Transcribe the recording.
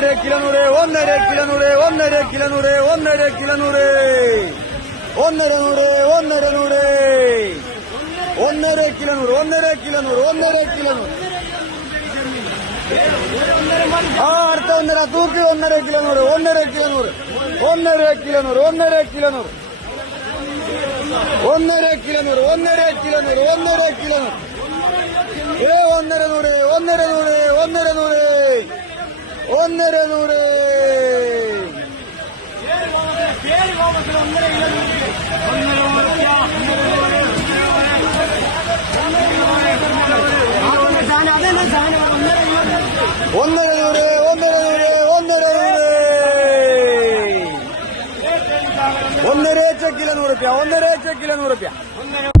kilo 1.5 kilo 1.5 kilo 1.5 kilo 1.5 kilo 1.5 kilo 1.5 kilo അടുത്ത 1.5 തൂക്കി 1.5 kilo 1.5 kilo 1.5 kilo 1.5 kilo 1.5 kilo 1.5 kilo 1.5 kilo 1.5 1.5 kilo 100 രൂപ